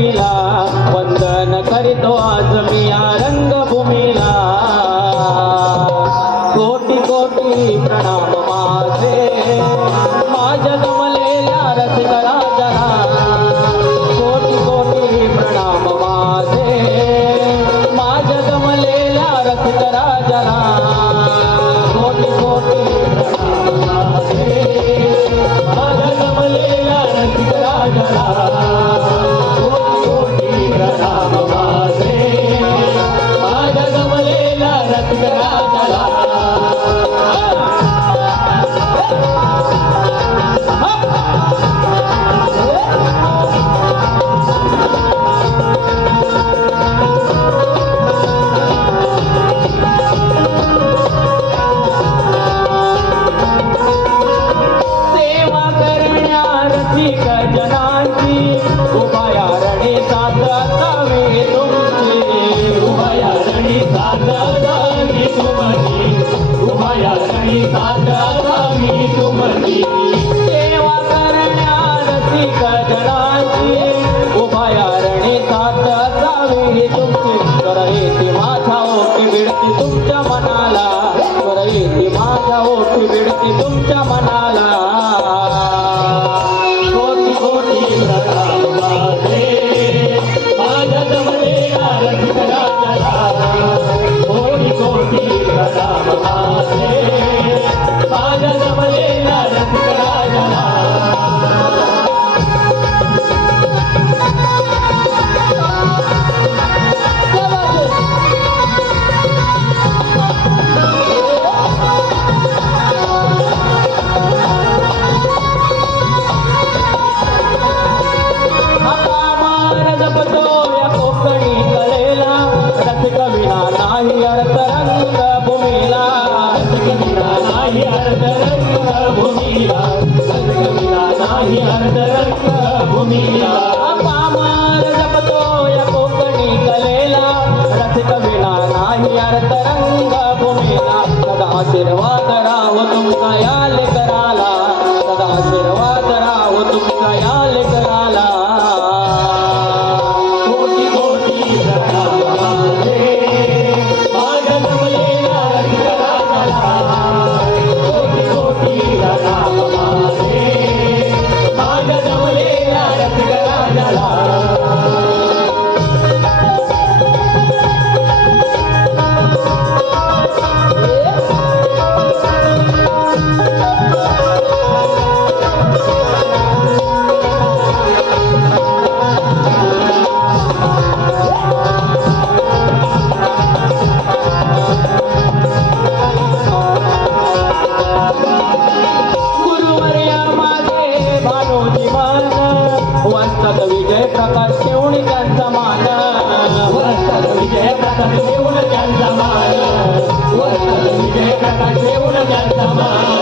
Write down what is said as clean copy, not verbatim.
भूमीला वंदन करीतो आज मी या रंगभूमीला कोटी कोटी प्रणाम माझे माझ्या जमलेल्या रसिक राजाला कोटी कोटी प्रणाम माझे माझ्या जमलेल्या रसिक राजाला कोटी कोटी प्रणाम माझे माझ्या जमलेल्या रसिक राजाला कोटी कोटी प्रणाम माझे माझ्या जमलेल्या रसिक राजाला रसिक जनांची उभया रणी साथ असावी तुमची उभया रणी साथ असावी तुमची उभया रणी साथ असावी तुमची सेवा करण्या रसिक जनांची उभया रणी साथ असावी तुमची कर येते माझ्या ओटी बिडती तुमच्या मनाला कर येते माझ्या ओटी बिडती तुमच्या मनाला पामार जपतो या कोकणी कलेला रसिक विना नाही अर्थ रंग भूमीला सदा आशीर्वाद राहो तुमचा या लेकराला सदा आशीर्वाद राहो तुमचा या लेकराला कोटी कोटी प्रणाम माझे माझ्या जमलेल्या रसिक राजाला कोटी कोटी प्रणाम माझे माझ्या जमलेल्या रसिक राजाला विजय प्रकाश ठेवून त्यांचा मान विजय प्रकाश ठेवून त्यांचा मान विजय प्रकाश ठेवून त्यांचा मान